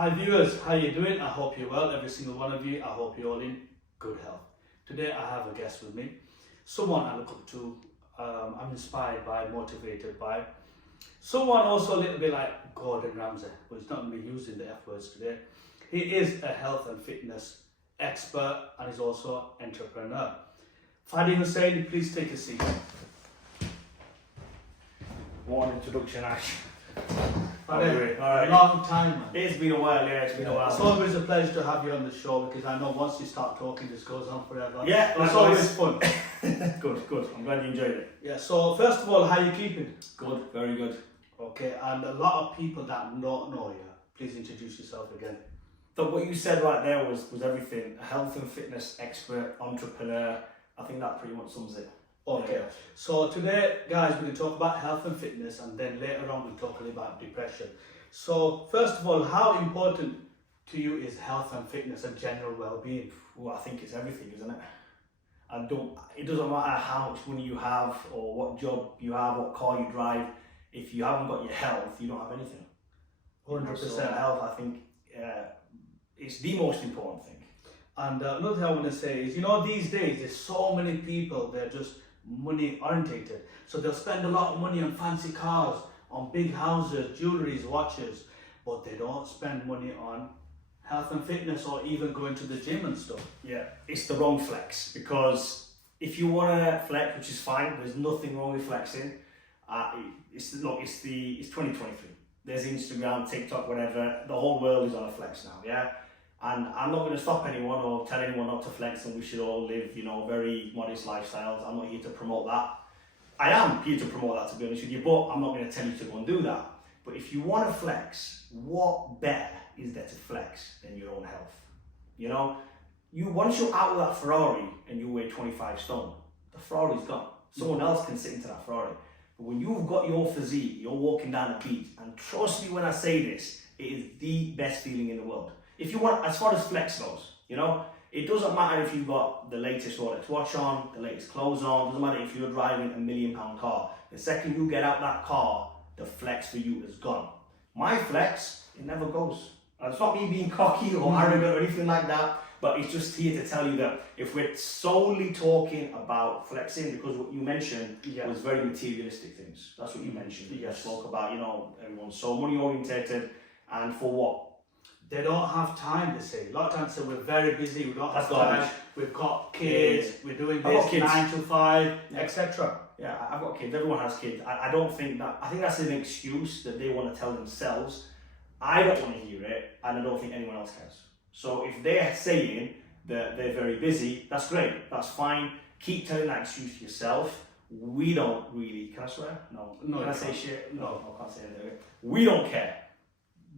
Hi viewers, how you doing? I hope you're well, every single one of you. I hope you're all in good health. Today I have a guest with me, someone I look up to, I'm inspired by, motivated by, someone also a little bit like Gordon Ramsay, but he's not going to be using the F words today. He is a health and fitness expert and he's also an entrepreneur. Fadi Hussain, please take a seat. What an introduction, Ash. Fadi, Alright. long time, man. It's been a while, yeah, it's been a while. It's always a pleasure to have you on the show because I know once you start talking, this goes on forever. Yeah, it's always fun. Good. I'm glad you enjoyed it. Yeah, so first of all, how are you keeping? Good, very good. Okay, and a lot of people that don't know you, please introduce yourself again. So what you said right there was everything. A health and fitness expert, entrepreneur. I think that pretty much sums it. Okay, Yeah. so today, guys, we're going to talk about health and fitness, and then later on we'll talk a little about depression. So first of all, how important to you is health and fitness and general well-being? Well, I think it's everything, isn't it? It doesn't matter how much money you have or what job you have, what car you drive. If you haven't got your health, you don't have anything. 100%. So health, I think, it's the most important thing. And another thing I want to say is, these days there's so many people, they're just money orientated. So they'll spend a lot of money on fancy cars, on big houses, jewelries, watches, but they don't spend money on health and fitness or even going to the gym and stuff. Yeah, it's the wrong flex, because if you want to flex, which is fine, there's nothing wrong with flexing. It's 2023. There's Instagram, TikTok, whatever. The whole world is on a flex now, yeah. And I'm not going to stop anyone or tell anyone not to flex, and we should all live, very modest lifestyles. I'm not here to promote that. I am here to promote that, to be honest with you, but I'm not going to tell you to go and do that. But if you want to flex, what better is there to flex than your own health? Once you're out of that Ferrari and you weigh 25 stone, the Ferrari's gone. Someone else can sit into that Ferrari. But when you've got your physique, you're walking down the beach, and trust me when I say this, it is the best feeling in the world. If you want, as far as flex goes, it doesn't matter if you've got the latest Rolex watch on, the latest clothes on, doesn't matter if you're driving a £1 million car. The second you get out that car, the flex for you is gone. My flex, it never goes. And it's not me being cocky or arrogant or anything like that, but it's just here to tell you that if we're solely talking about flexing, because what you mentioned was very materialistic things. That's what you mentioned. You spoke about, everyone's so money orientated, and for what? They don't have time, they say. A lot of times they say we're very busy, we don't have That's time, garbage. we've got kids, we're doing I've got this kids. 9 to 5, Yeah. etc. Yeah, I've got kids, everyone has kids. I don't think that, I think that's an excuse that they want to tell themselves. I don't want to hear it, and I don't think anyone else cares. So if they're saying that they're very busy, that's great, that's fine. Keep telling that excuse to yourself. We don't really, can I swear? No. Can I say shit? No, I can't say anything. We don't care.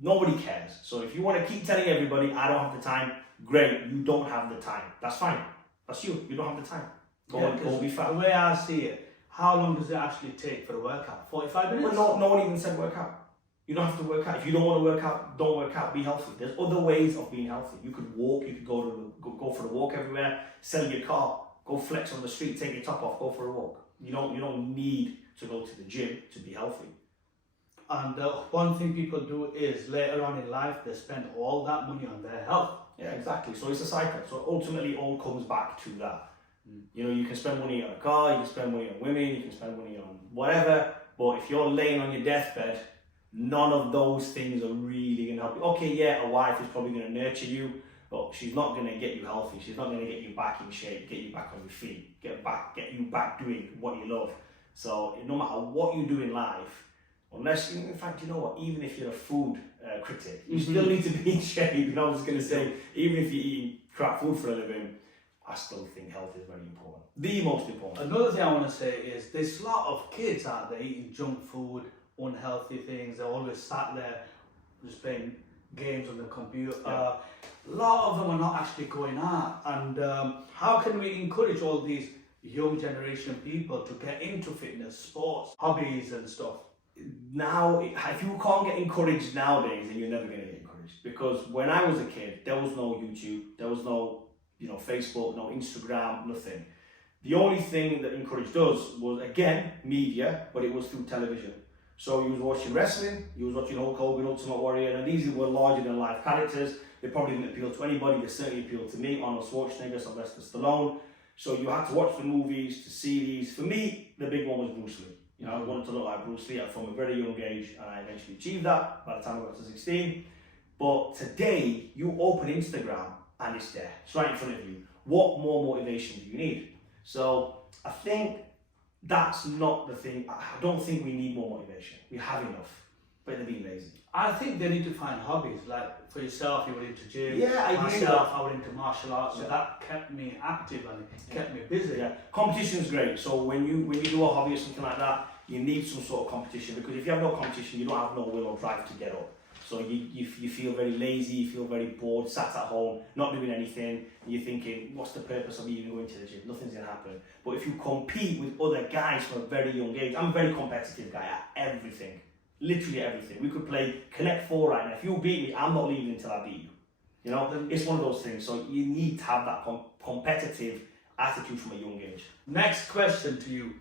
Nobody cares. So if you want to keep telling everybody, I don't have the time, great, you don't have the time. That's fine. That's you. You don't have the time. Go be fat. The way I see it, how long does it actually take for a workout? 45 minutes? Well, no one even said workout. You don't have to work out. If you don't want to work out, don't work out. Be healthy. There's other ways of being healthy. You could walk. You could go for a walk everywhere. Sell your car. Go flex on the street. Take your top off. Go for a walk. You don't need to go to the gym to be healthy. And one thing people do is later on in life, they spend all that money on their health. Yeah, exactly. So it's a cycle. So ultimately, it all comes back to that. You can spend money on a car, you can spend money on women, you can spend money on whatever. But if you're laying on your deathbed, none of those things are really going to help you. Okay, yeah, a wife is probably going to nurture you, but she's not going to get you healthy. She's not going to get you back in shape, get you back on your feet, get you back doing what you love. So no matter what you do in life, unless, in fact, you know what, even if you're a food critic, you still need to be in shape. I was going to say, even if you're eating crap food for a living, I still think health is very important. The most important. Another thing I want to say is there's a lot of kids out there eating junk food, unhealthy things. They're always sat there just playing games on the computer. Yeah. A lot of them are not actually going out. And how can we encourage all these young generation people to get into fitness, sports, hobbies and stuff? Now, if you can't get encouraged nowadays, then you're never going to get encouraged. Because when I was a kid, there was no YouTube, there was no Facebook, no Instagram, nothing. The only thing that encouraged us was, again, media, but it was through television. So you was watching wrestling, you was watching Hulk Hogan, Ultimate Warrior, and these were larger than life characters. They probably didn't appeal to anybody. They certainly appealed to me, Arnold Schwarzenegger, Sylvester Stallone. So you had to watch the movies to see these. For me, the big one was Bruce Lee. You know, I wanted to look like Bruce Lee from a very young age, and I eventually achieved that by the time I got to 16. But today, you open Instagram and it's there. It's right in front of you. What more motivation do you need? So I think that's not the thing. I don't think we need more motivation. We have enough, but they're being lazy. I think they need to find hobbies. Like for yourself, you were into gym. Yeah, I myself, I went into martial arts, so that kept me active and it kept me busy. Yeah, competition is great. So when you do a hobby or something like that, you need some sort of competition, because if you have no competition, you don't have no will or drive to get up. So you feel very lazy, you feel very bored, sat at home, not doing anything, and you're thinking, what's the purpose of me even going to the gym? Nothing's going to happen. But if you compete with other guys from a very young age, I'm a very competitive guy at everything, literally everything. We could play Connect 4 right now. If you beat me, I'm not leaving until I beat you. You know, it's one of those things. So you need to have that competitive attitude from a young age. Next question to you.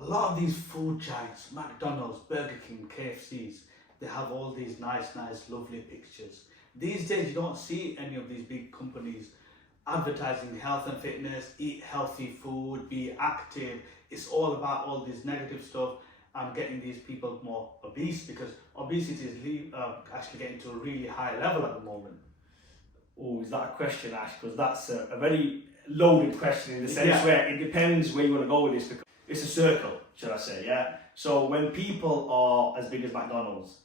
A lot of these food giants, McDonald's, Burger King, KFCs, they have all these nice, lovely pictures. These days, you don't see any of these big companies advertising health and fitness, eat healthy food, be active. It's all about all this negative stuff and getting these people more obese, because obesity is actually getting to a really high level at the moment. Oh, is that a question, Ash? Because that's a very loaded question in the sense where it depends where you want to go with this, because it's a circle, should I say, yeah? So when people are as big as McDonald's,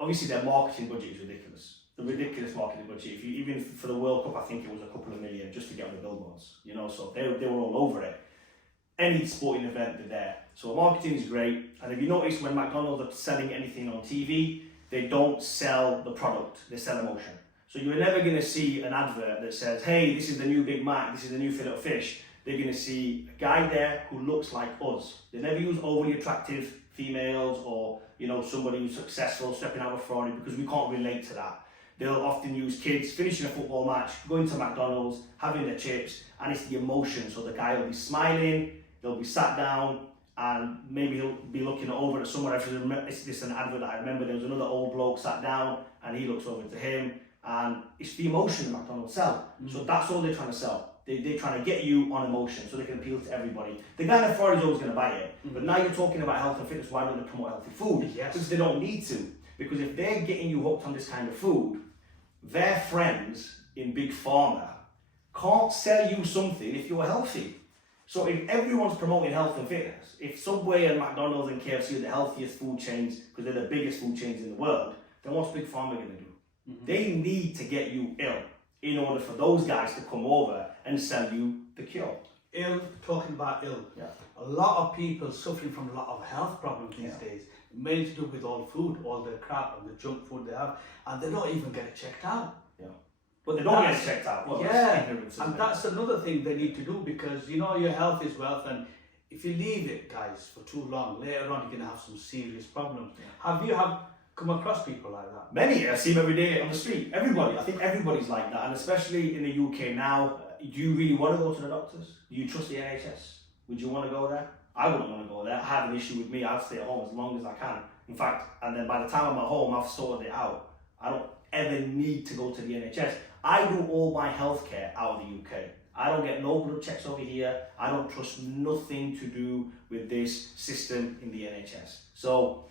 obviously their marketing budget is ridiculous. The ridiculous marketing budget. If you, even for the World Cup, I think it was a couple of million just to get on the billboards. You know, so they were all over it. Any sporting event, they're there. So marketing is great. And if you notice, when McDonald's are selling anything on TV, they don't sell the product, they sell emotion. So you're never going to see an advert that says, hey, this is the new Big Mac, this is the new fillet of fish. They're going to see a guy there who looks like us. They never use overly attractive females or, you know, somebody who's successful stepping out of Ferrari, because we can't relate to that. They'll often use kids finishing a football match, going to McDonald's, having their chips, and it's the emotion. So the guy will be smiling, they'll be sat down, and maybe he'll be looking over at someone. This is an advert that I remember. There was another old bloke sat down, and he looks over to him, and it's the emotion that McDonald's sell. So that's all they're trying to sell. They're trying to get you on emotion so they can appeal to everybody. The guy in the Ferrari is always going to buy it. But now you're talking about health and fitness, why don't they promote healthy food? Yes. Because they don't need to. Because if they're getting you hooked on this kind of food, their friends in Big Pharma can't sell you something if you're healthy. So if everyone's promoting health and fitness, if Subway and McDonald's and KFC are the healthiest food chains because they're the biggest food chains in the world, then what's Big Pharma going to do? They need to get you ill in order for those guys to come over and sell you the cure. Talking about ill, a lot of people suffering from a lot of health problems these days, mainly to do with all food, all the crap and the junk food they have, and they don't even get it checked out. But they don't get it checked out. Well, and that's another thing they need to do, because you know your health is wealth, and if you leave it, guys, for too long, later on you're going to have some serious problems. Have you come across people like that? Many. I see them every day on the street. Everybody. I think everybody's like that, and especially in the UK now. Do you really want to go to the doctors? Do you trust the NHS? Would you want to go there? I wouldn't want to go there. I have an issue with me. I'll stay at home as long as I can. In fact, and then by the time I'm at home, I've sorted it out. I don't ever need to go to the NHS. I do all my healthcare out of the UK. I don't get no blood checks over here. I don't trust nothing to do with this system in the NHS. So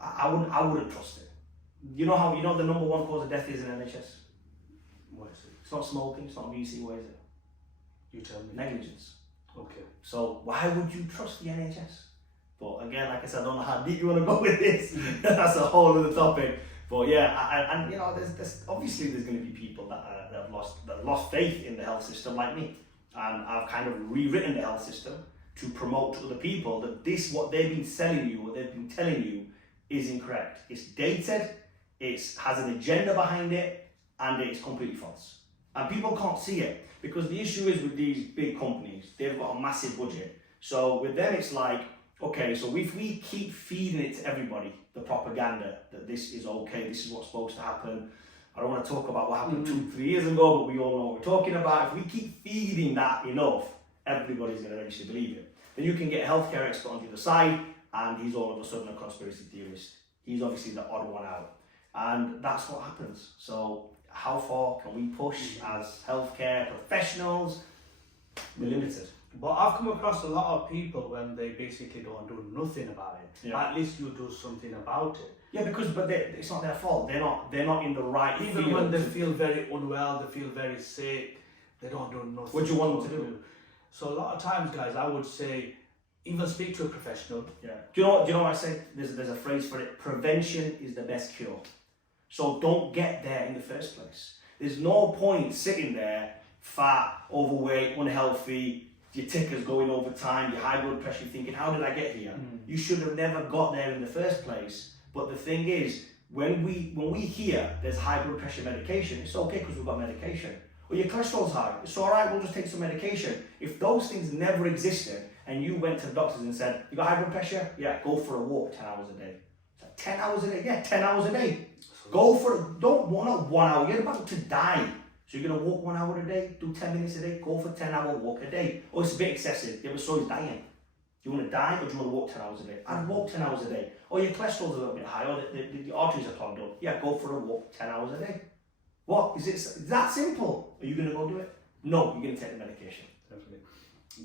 I wouldn't trust it. You know the number one cause of death is in NHS? What is it? It's not smoking, it's not obesity, what is it? You tell me. Negligence. Okay. So why would you trust the NHS? But again, like I said, I don't know how deep you want to go with this. That's a whole other topic. But yeah, and you know, there's obviously there's going to be people that have lost faith in the health system like me, and I've kind of rewritten the health system to promote to other people that what they've been selling you, what they've been telling you, is incorrect. It's dated, it has an agenda behind it, and it's completely false. And people can't see it, because the issue is with these big companies, they've got a massive budget. So with them, it's like, okay, so if we keep feeding it to everybody, the propaganda that this is okay, this is what's supposed to happen. I don't want to talk about what happened 2-3 years ago, but we all know what we're talking about. If we keep feeding that enough, everybody's going to eventually believe it. Then you can get a healthcare expert on the other side, and he's all of a sudden a conspiracy theorist. He's obviously the odd one out. And that's what happens. So how far can we push as healthcare professionals? We're limited. But I've come across a lot of people when they basically don't do nothing about it. Yeah. At least you do something about it. Yeah, but it's not their fault. They're not in the right Even field. when they feel very unwell, they feel very sick, they don't do nothing. What do you want them to do? So a lot of times, guys, I would say, even speak to a professional. Yeah. Do you know what I say? There's a phrase for it. Prevention is the best cure. So don't get there in the first place. There's no point sitting there, fat, overweight, unhealthy, your ticker's going over time, your high blood pressure, thinking, how did I get here? You should have never got there in the first place. But the thing is, when we hear there's high blood pressure medication, it's okay because we've got medication. Or your cholesterol's high, it's all right, we'll just take some medication. If those things never existed and you went to the doctors and said, you got high blood pressure? Yeah, go for a walk 10 hours a day. 10 hours a day? Yeah, 10 hours a day. Go for it. Don't want 1 hour. You're about to die. So you're going to walk 1 hour a day, do 10 minutes a day, go for 10-hour walk a day. Oh, it's a bit excessive. Yeah, but so is dying. Do you want to die or do you want to walk 10 hours a day? I'd walk 10 hours a day. Oh, your cholesterol's a little bit high, or the arteries are clogged up. Yeah, go for a walk 10 hours a day. What? Is it that simple? Are you going to go do it? No, you're going to take the medication. Definitely.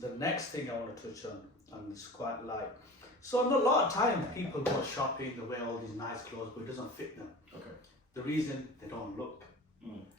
The next thing I want to touch on, and it's quite light. So a lot of times people go shopping, they wear all these nice clothes, but it doesn't fit them. Okay. The reason they don't look.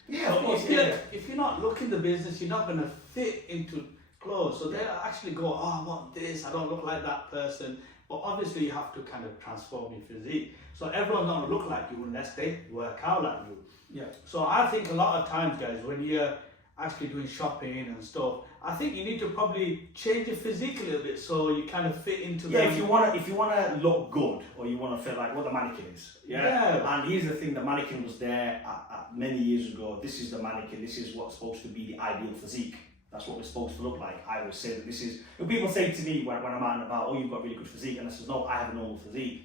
Yeah, of course. If you're not looking the business, you're not going to fit into clothes. So they actually go, oh, I want this, I don't look like that person. But obviously you have to kind of transform your physique. So everyone's not going to look like you unless they work out like you. Yeah. So I think a lot of times, guys, when you're actually doing shopping and stuff, I think you need to probably change your physique a little bit so you kind of fit into Yeah, if you wanna look good, or you wanna feel like what the mannequin is. Yeah. And here's the thing: the mannequin was there at many years ago. This is the mannequin. This is what's supposed to be the ideal physique. That's what we're supposed to look like. I always say that this is. When people say to me when I'm out and about, "Oh, you've got really good physique," and I says, "No, I have a normal physique."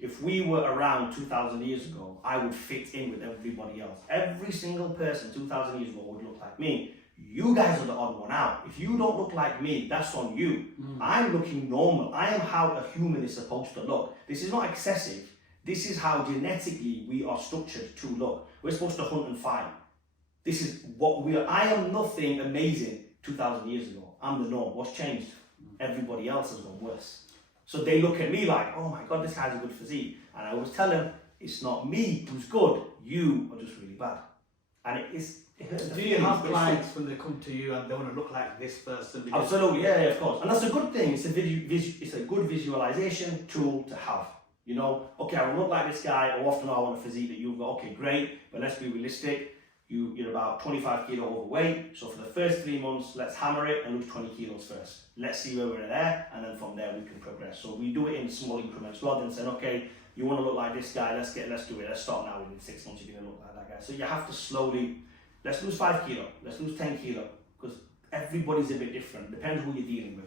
If we were around 2,000 years ago, I would fit in with everybody else. Every single person 2,000 years ago would look like me. You guys are the odd one out. If you don't look like me, that's on you. I'm looking normal. I am how a human is supposed to look. This is not excessive. This is how genetically we are structured to look. We're supposed to hunt and fight. This is what we are. I am nothing amazing 2,000 years ago. I'm the norm. What's changed? Everybody else has gone worse. So they look at me like, oh my God, this guy's a good physique. And I always tell them, it's not me who's good. You are just really bad. And it hurts. Do you have clients when they come to you and they want to look like this person? Absolutely, yeah, of course. And that's a good thing. It's a good visualization tool to have. You know, okay, I will look like this guy, or often I want a physique that you've got. Okay, great, but let's be realistic. You're about 25 kilo overweight, so for the first 3 months, let's hammer it and lose 20 kilos first. Let's see where we're there, and then from there we can progress. So we do it in small increments, rather than saying, okay, you want to look like this guy, let's do it, let's start now, within 6 months you're going to look like that guy. So you have to slowly, let's lose 5 kilo, let's lose 10 kilo, because everybody's a bit different, depends who you're dealing with.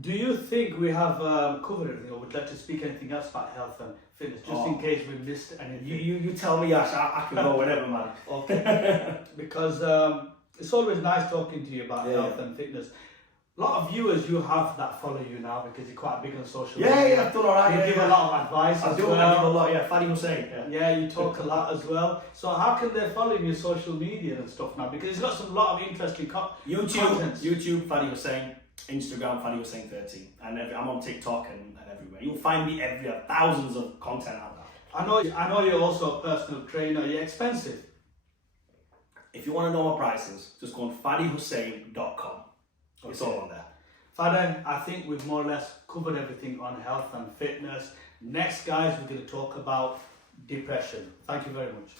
Do you think we have covered everything, or would you like to speak anything else about health and fitness, just in case we missed anything? You tell me, Ash, I can go whenever, man. Okay. Because it's always nice talking to you about health and fitness. A lot of viewers you have that follow you now because you're quite big on social media. Yeah, I've done alright. You give a lot of advice I as do, well. I give a lot, yeah. Fadi Hussain. Yeah, you talk a lot as well. So how can they follow your social media and stuff now? Because it's got some lot of interesting YouTube, Fadi Hussain. Instagram, Fadi Hussain 13, and I'm on TikTok and everywhere. You'll find me everywhere. Thousands of content out there. I know you're also a personal trainer. You're expensive. If you want to know my prices, just go on fadihussain.com. It's all on there. Fadi, I think we've more or less covered everything on health and fitness. Next, guys, we're going to talk about depression. Thank you very much.